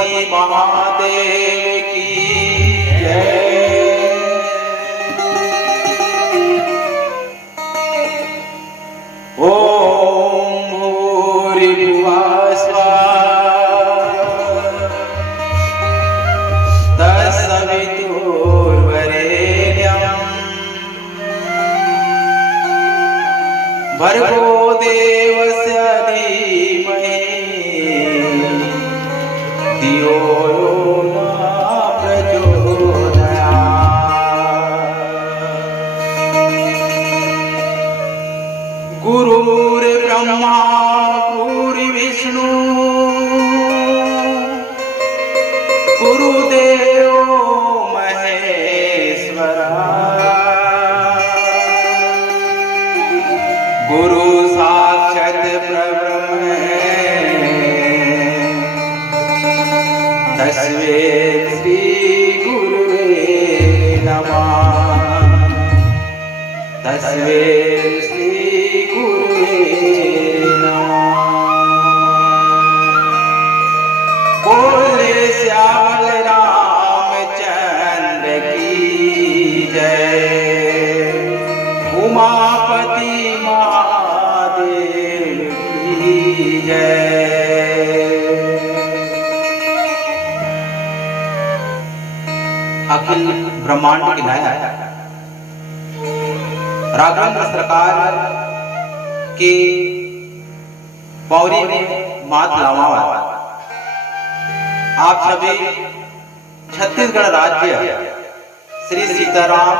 उमापति महादेव की जय। ओम भूर्भुवः स्वः तत्सवितुर्वरेण्यं भर्गो देवस्य धीमहि धियो यो नः प्रचोदयात्। गुरुर्ब्रह्मा गुरुर्विष्णु गुरुदेवो महेश्वरः गुरु साक्षात् परब्रह्म तस्मै श्री गुरुवे नमः। तस्मै श्री गुरुवे नमः। बोले श्यामल रामचंद्र की जय। उमापति महादेव की जय। अखिल ब्रह्मांड के नायक राघवेंद्र सरकार के पौरी में मात लावा आप सभी छत्तीसगढ़ राज्य श्री सीताराम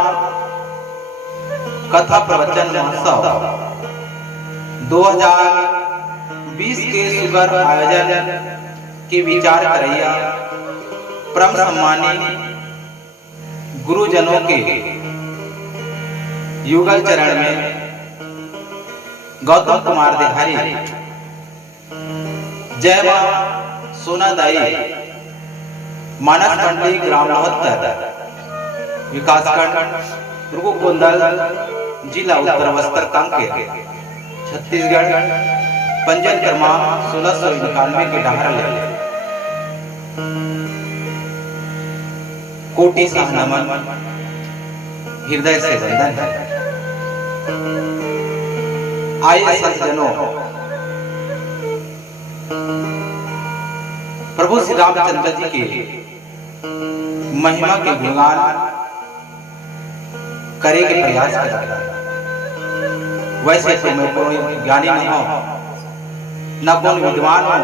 कथा प्रवचन महोत्सव 2020 के सुगर आयोजन के विचार करैया परम सम्मानी गुरुजनों के युगल चरण में गौतम कुमार देहारी, जय मां सोनादाई मानस मंडली ग्राम लोहत्तर विकासखंड रुकुकुंदल जिला उत्तर बस्तर कांकेर छत्तीसगढ़ पंजीयन क्रमांक 1691 के डहरा ले कोटि सा नमन हृदय से वंदन है। आइए सज्जनों, प्रभु श्री रामचंद्र जी के महिमा के गुणगान करे के प्रयास करते हैं। वैसे तो मैं कोई ज्ञानी नहीं हूं, न कोई विद्वान हूं,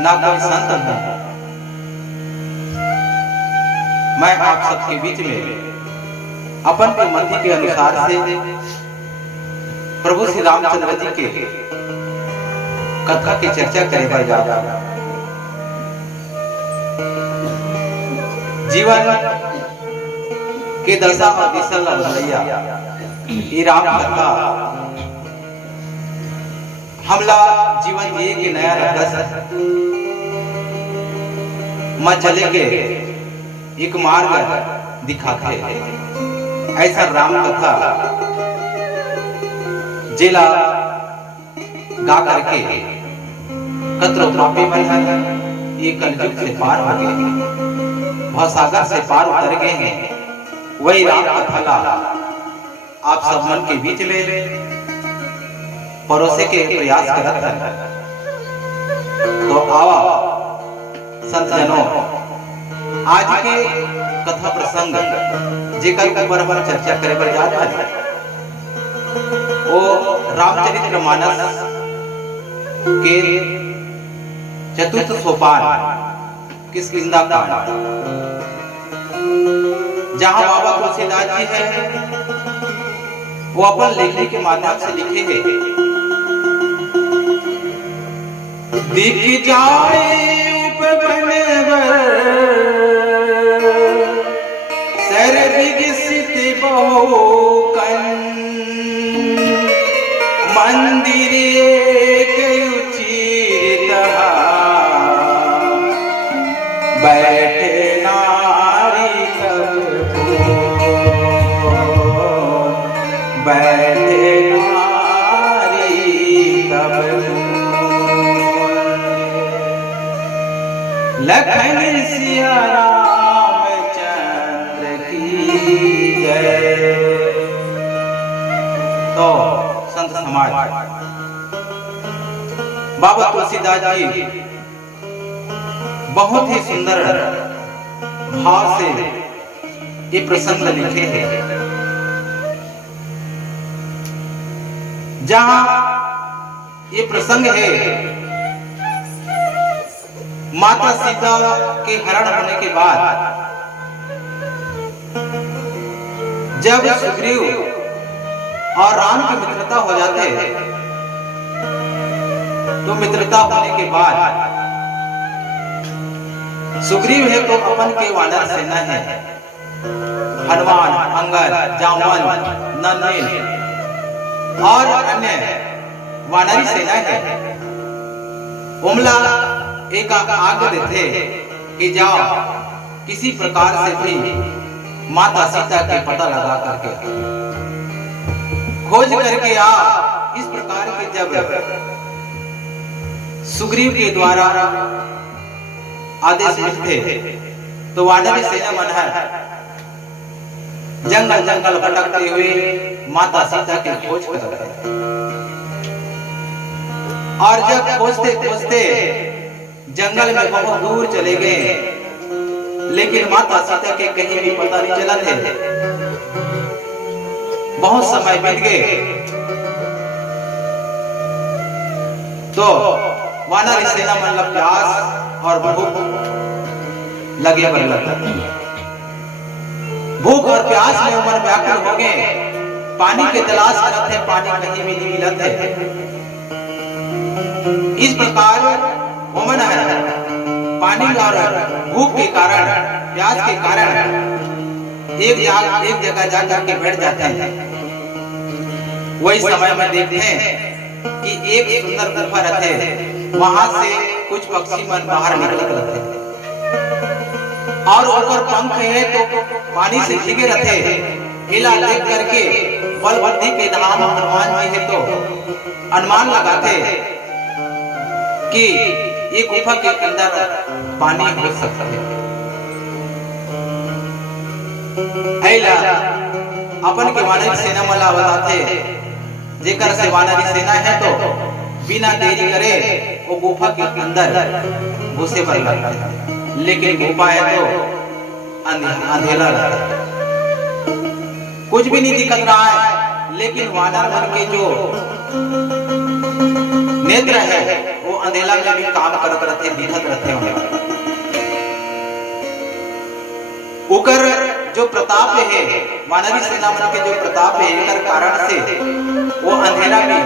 न कोई संत हूं। मैं आप सबके बीच में अपन के मति के अनुसार से प्रभु श्री रामचंद्र जी के कथा की चर्चा करे बर जा रहा। जीवन के दशा और दिशा लड़ैया ये राम कथा हमला जीवन जिए के नया रंगस म चले के एक मार्ग दिखाते ऐसा राम कथा जिला गा करके कतरो पापी बन ये कलयुग से पार हो गए, भवसागर से पार उतर गए हैं। वही राम कथा ला आप सब मन के बीच में परोसे के प्रयास करत हैं। तो आवा संत जनों, आज के कथा प्रसंग जेकर ऊपर हम चर्चा करे बर जात हन वो रामचरितमानस के चतुर्थ सोपान किष्किंधा कांड, जहां बाबा तुलसीदास जी है वो अपन लेखनी के माध्यम से लिखे हैं। दिख जाए उपवन सर विकसित बहुकन मंदिर बैठे नारी तब बैठे नारी तब लखन सिया रामचंद्र की जय। तो संत समाज बाबा तुलसीदास जी बहुत ही सुंदर भाव से ये प्रसंग लिखे हैं, जहां ये प्रसंग है माता सीता के हरण होने के बाद जब सुग्रीव और राम की मित्रता हो जाते हैं, तो मित्रता होने के बाद सुग्रीव है तो अपन के वानर सेना है, हनुमान, अंगद, जामवंत, नंदिन और अन्य वानरी सेना है। उमला एक आज्ञा देते कि जाओ किसी प्रकार से भी माता सीता के पता लगा करके खोज करके आ। इस प्रकार के जब सुग्रीव के द्वारा आदेश मिलते तो वानरी सेना मन है जंगल जंगल भटकते हुए माता सीता की खोज करते हैं। और जब खोजते खोजते जंगल में बहुत दूर चले गए, लेकिन माता सीता के कहीं भी पता नहीं चला थे। बहुत समय बीत गए तो वानरी सेना मतलब प्यास और भूख लगे बरलता। भूख और प्यास में मन व्याकुल हो गए, पानी की तलाश करते हैं, पानी कहीं भी नहीं मिलता है। इस प्रकार मन है पानी और भूख के कारण, प्यास के कारण एक जगह जाकर के बैठ जाते हैं। वही समय में देखते हैं कि एक सुंदर गुफा रहते, वहां से कुछ पक्षी मन बाहर निकल रहते और ऊपर पंख है तो पानी से भीगे रहते। हिला देख करके बलभद्री के धाम हनुमान जी है तो अनुमान लगाते कि ये गुफा के अंदर पानी हो सकता है। अपन के वानरी सेना मला बताते जेकर से वानरी सेना है तो बिना देरी करे वो गुफा के अंदर घुसे पर लगता है। लेकिन गुफा है तो अंधेरा रहता है, कुछ भी नहीं दिखत रहा है। लेकिन वानर मन के जो नेत्र है वो अंधेला में भी काम करते रहते, दिखत रहते हैं। उकर जो प्रताप है, वानरी सेना मन के जो प्रताप है, एकर कारण से वो अंधेरा में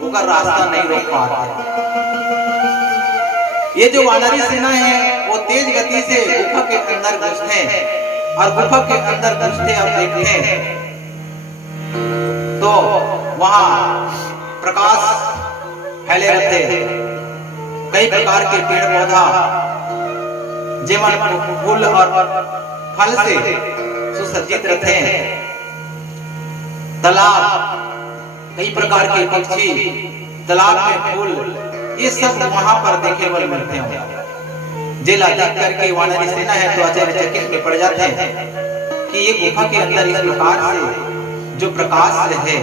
उकर रास्ता नहीं रोक पाते। ये जो वानरी सेना है वो तेज गति से गुफा के अंदर घुसते हैं और गुफा के अंदर घुसते अब देखते हैं तो वहां प्रकाश फैले रहते हैं। कई प्रकार के पेड़ पौधा जेमन फूल और फल से सुसज्जित रहते हैं। तालाब, कई प्रकार के पक्षी, तालाब में फूल, ये सब वहां पर देखे बल मिलते हैं। जेला देख करके वानरी सेना है तो आश्चर्यचकित में पड़ जाते हैं कि ये गुफा के अंदर इस प्रकार से जो प्रकाश है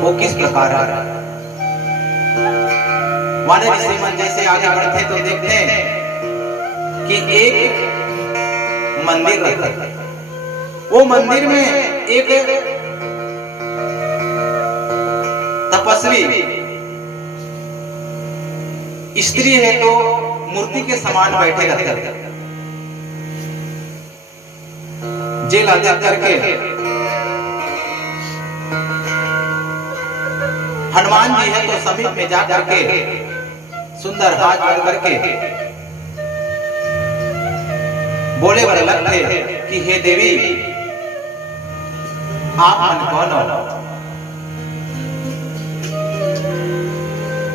वो किस प्रकार है। वानरी सेना जैसे आगे बढ़ते तो देखते हैं कि एक मंदिर रहता है। वो मंदिर में एक तपस्वी स्त्री है तो मूर्ति के समान बैठे रहते। जेल देख करके हनुमान जी है तो समीप में जा करके सुंदर हाथ जोड़ करके बोले बर लगते कि हे देवी आप मन कौन हो।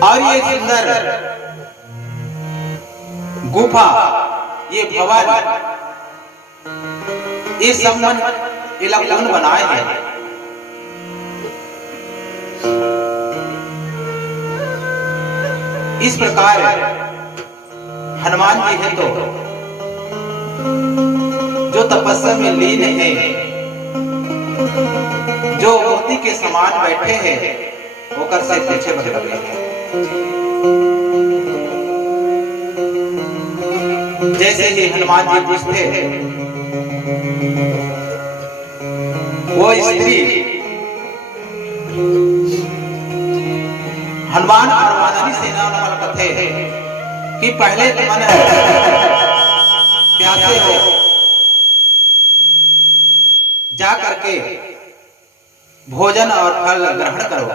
और ये सुंदर गुफा, ये भवन, ये सब मन कौन बनाए हैं। इस प्रकार हनुमान जी है तो जो तपस्या में लीन है, जो मूर्ति के समान बैठे हैं, होकर से पीछे बढ़ लगे हैं। जैसे ही हनुमान जी पूछते, वो स्त्री हनुमान और वानरी सेना वाला कथे कि पहले तुम प्यासे हो, जा करके भोजन और फल ग्रहण करो,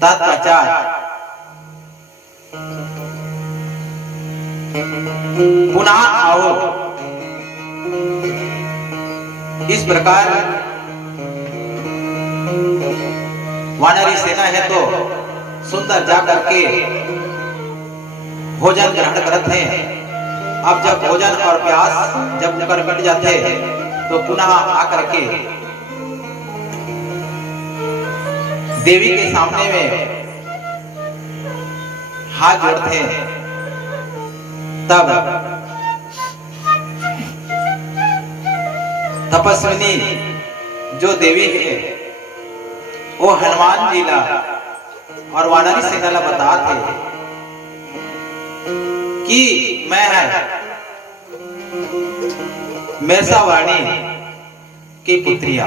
तत्पश्चात पुनः आओ। इस प्रकार वानरी सेना है तो सुंदर जा करके भोजन ग्रहण करते हैं। अब जब भोजन और प्यास जब उनकर मिट जाते तो पुनः आकर के देवी के सामने में हाथ जोड़ते हैं। तब तपस्विनी जो देवी है वो हनुमान जी ला और वानरी सेना ला बताते कि मैं मेषावाणी की पुत्रिया,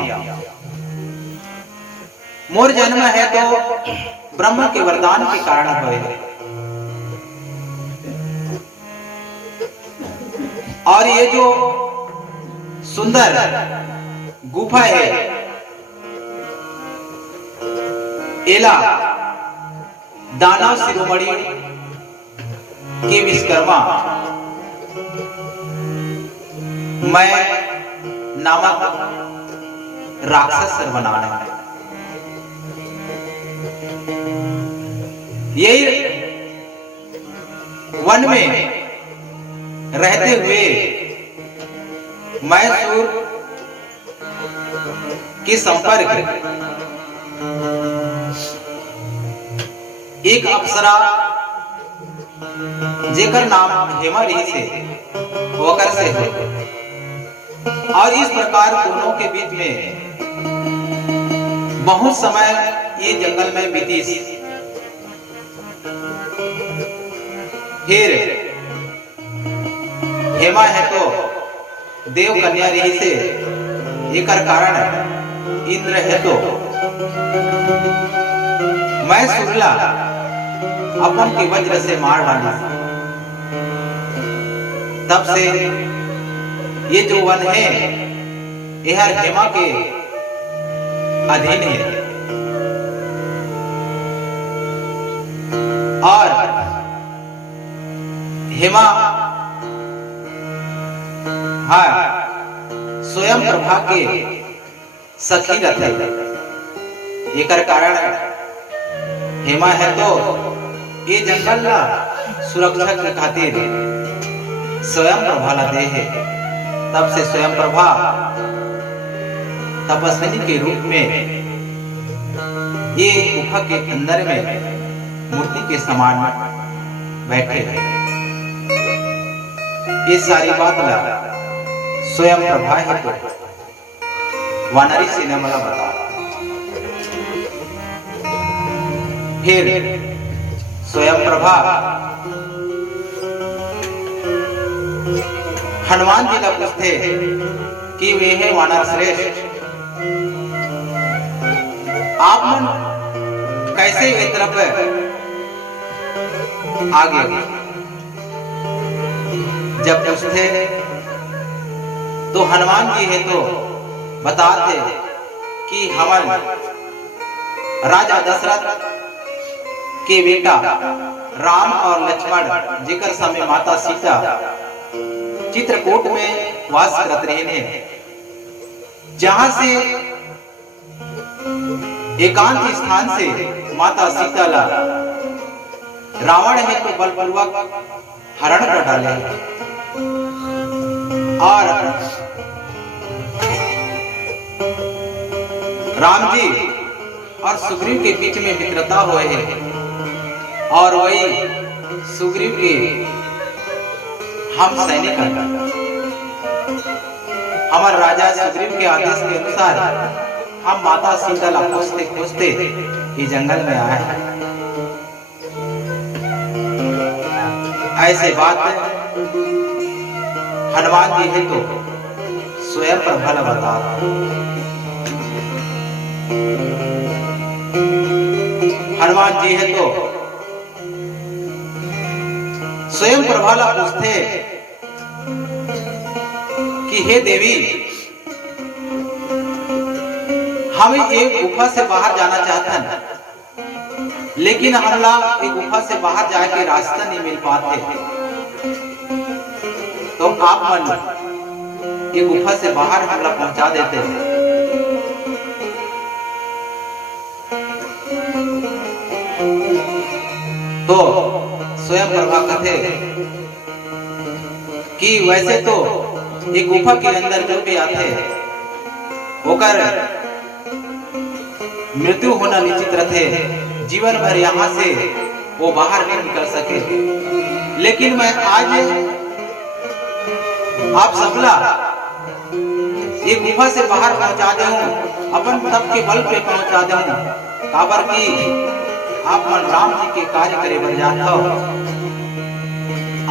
मोर जन्म है तो ब्रह्म के वरदान के कारण हुए है, और ये जो सुंदर गुफा है एला दानव शिरोमणि के विश्वकर्मा मैं नामक राक्षस सर्वनाम है। यही वन में रहते हुए मैसूर के संपर्क एक अप्सरा जेकर नाम हेमा ऋषि से होकर से है, और इस प्रकार दोनों के बीच में बहुत समय ये जंगल में बीती। फिर हेमा है तो देव कन्या ऋषि से एकर कारण इंद्र है तो मैं सुरला अपन के वज्र से मार डाली। तब से ये जो वन है यह हेमा के अधीन है, और हेमा स्वयं प्रभा के सखी रहते। एकर कारण हेमा है तो ये जंगल ला सुरक्षा के खातिर स्वयं प्रभा ला दे है। तब से स्वयं प्रभा तपस्विनी के रूप में ये गुफा के अंदर में मूर्ति के समान बैठे हैं। ये सारी बात ला स्वयं प्रभा है तो वानरी सेना मला बता। फिर स्वयं प्रभा हनुमान जी का पूछते कि वे है वानर श्रेष्ठ, आप मन कैसे एक तरफ आगे? जब पूछते तो हनुमान जी है तो बताते कि हमारे राजा दशरथ के बेटा राम और लक्ष्मण जिकर समय माता सीता चित्रकूट में वास करते रहे, जहां से एकांत स्थान से माता सीता ला रावण है तो बलपूर्वक हरण कर डाले, और राम जी और सुग्रीव के बीच में मित्रता हुए है, और वही सुग्रीव के हम सैनिक हैं। हमारे राजा सुग्रीव के आदेश के अनुसार हम माता सीता ला खोजते खोजते ये जंगल में आए हैं। ऐसे बात हनुमान जी है तो स्वयं पर भला बता। हनुमान जी है तो स्वयं प्रभाला पूछते कि हे देवी, हम एक गुफा से बाहर जाना चाहते हैं, लेकिन हमला एक गुफा से बाहर जाके रास्ता नहीं मिल पाते, तो आप मन ये गुफा से बाहर हमला पहुंचा देते। तो स्वयं प्रभा कहते कि वैसे तो एक गुफा के अंदर जो भी आते होकर मृत्यु होना निश्चित रहते, जीवन भर यहाँ से वो बाहर नहीं निकल सके। लेकिन मैं आज आप सबला ये गुफा से बाहर पहुंचा दे हूँ, अपन तप के बल पे पहुंचा दे हूँ, काबर की आप मन राम जी के कार्य करे बर जात हो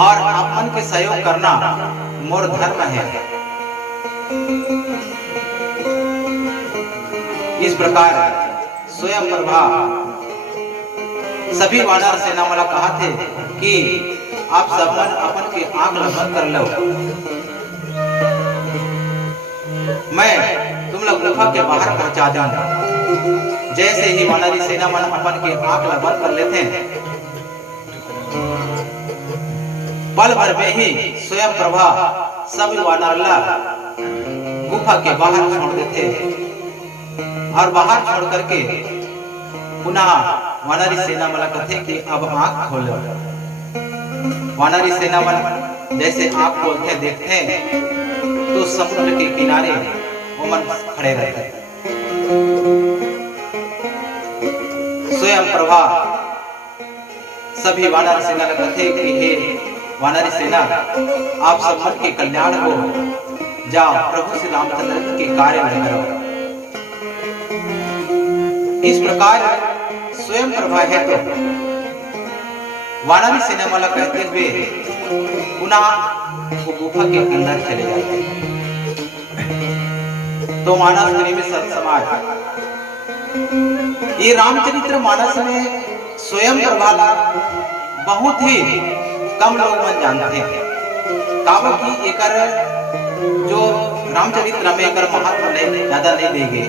और आप मन के सहयोग करना मोर धर्म है। इस प्रकार स्वयं प्रभा सभी वानर सेना वाला कहा थे कि आप सब मन अपन के आंख बंद कर लो, मैं तुम लोग गुफा के बाहर पहुंचा दूंगा। जैसे ही वानरी सेना मन अपन के आंख बंद कर लेते हैं, पल भर में ही स्वयं प्रभा सब वानरला गुफा के बाहर छोड़ देते और बाहर छोड़ करके पुनः वानरी सेना वाला कहते कि अब आंख खोलो। वानरी सेना वाला जैसे आंख खोलते देखते तो समुद्र के किनारे वो मन खड़े रहते। स्वयं प्रभा सभी वानर सेना कहते कि हे वानरी सेना, आप सब मन के कल्याण हो, जाओ प्रभु श्री रामचंद्र के कार्य में करो। इस प्रकार स्वयं प्रभा है तो वानरी सेना वाला कहते हुए पुनः वो गुफा के अंदर चले जाते। तो मानस प्रेमी संत समाज ये रामचरित्र मानस में स्वयं प्रभाला बहुत ही कम लोग मन जानते हैं, काबर की एकर जो रामचरित्र में एकर महत्व नहीं ज्यादा नहीं देंगे।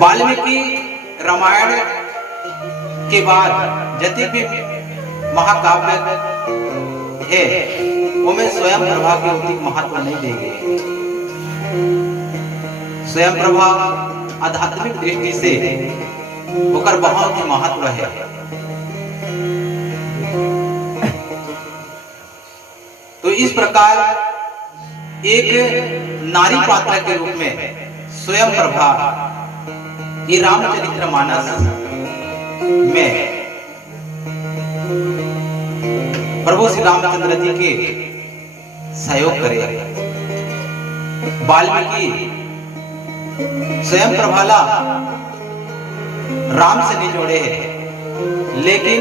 वाल्मीकि रामायण के बाद जितने भी महाकाव्य है उनमें स्वयं प्रभा के उचित महत्व नहीं देंगे। स्वयं प्रभा आध्यात्मिक दृष्टि से होकर बहुत ही महत्व है। तो इस प्रकार एक नारी पात्र के रूप में स्वयं प्रभा ये रामचरित्र मानस में प्रभु श्री रामचंद्र जी के सहयोग करे। वाल्मीकि स्वयं प्रभाला राम से नहीं जोड़े हैं, लेकिन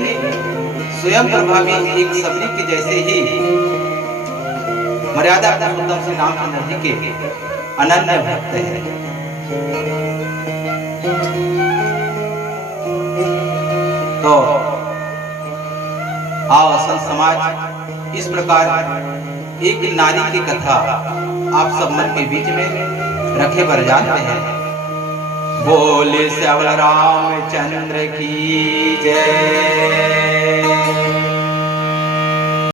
स्वयं प्रभा भी एक सबरी के जैसे ही मर्यादा पुरुषोत्तम श्री रामचंद्र जी के अनन्य भक्त है। तो आओ संत समाज इस प्रकार एक नारी की कथा आप सब मन के बीच में रखे बर जाते हैं। बोले श्याम रामचंद्र की जय।